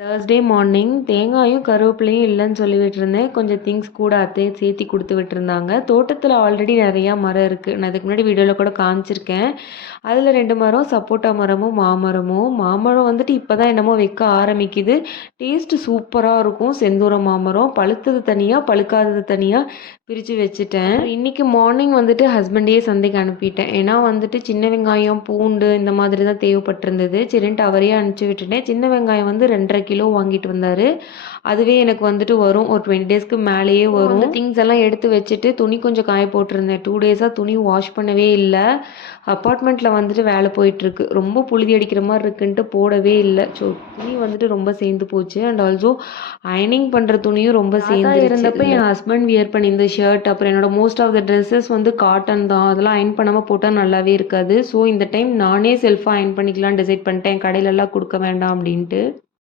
Thursday morning தேங்காயும் கருவேப்பிலையும் இல்லைன்னு சொல்லி விட்டுருந்தேன். கொஞ்சம் திங்ஸ் கூட அத்தையை சேர்த்தி கொடுத்து விட்டுருந்தாங்க. தோட்டத்தில் ஆல்ரெடி நிறையா மரம் இருக்குது. நான் இதுக்கு முன்னாடி வீடியோவில் கூட காமிச்சிருக்கேன். அதில் 2 மரம் சப்போட்டா மரமும் மாமரமும். மாமரம் வந்துட்டு இப்போ தான் என்னமோ வைக்க ஆரம்பிக்குது. டேஸ்ட்டு சூப்பராக இருக்கும். செந்தூரம் மாமரம் பழுத்தது தனியாக பழுக்காதது தனியாக பிரித்து வச்சுட்டேன். இன்றைக்கி மார்னிங் வந்துட்டு ஹஸ்பண்டையே சந்தைக்கு அனுப்பிட்டேன். ஏன்னா வந்துட்டு சின்ன வெங்காயம் பூண்டு இந்த மாதிரி தான் தேவைப்பட்டிருந்தது. சரின்ட்டு அவரையே அனுப்பிச்சி விட்டுட்டேன். சின்ன வெங்காயம் வந்து 2.5 கிலோ வாங்கிட்டு வந்தார். அதுவே எனக்கு வந்துட்டு வரும் ஒரு 20 டேஸ்க்கு மேலேயே வரும். திங்ஸ் எல்லாம் எடுத்து வச்சுட்டு துணி கொஞ்சம் காய போட்டிருந்தேன். 2 டேஸாக துணி வாஷ் பண்ணவே இல்லை. அப்பார்ட்மெண்ட்டில் வந்துட்டு வேலை போயிட்டுருக்கு. ரொம்ப புழுதி அடிக்கிற மாதிரி இருக்குன்ட்டு போடவே இல்லை. ஸோ துணி வந்துட்டு ரொம்ப சேர்ந்து போச்சு. அண்ட் ஆல்சோ அயனிங் பண்ணுற துணியும் ரொம்ப சேர்ந்து இருந்தப்போ என் ஹஸ்பண்ட் வியர் பண்ணி இந்த ஷர்ட் அப்புறம் என்னோட மோஸ்ட் ஆஃப் த ட்ரெஸ்ஸஸ் வந்து காட்டன் தான். அதெல்லாம் அயன் பண்ணாமல் போட்டால் நல்லாவே இருக்காது. ஸோ இந்த டைம் நானே செல்ஃபாக அயன் பண்ணிக்கலாம்னு டிசைட் பண்ணிட்டேன். கடையிலலாம் கொடுக்க வேண்டாம் அப்படின்ட்டு.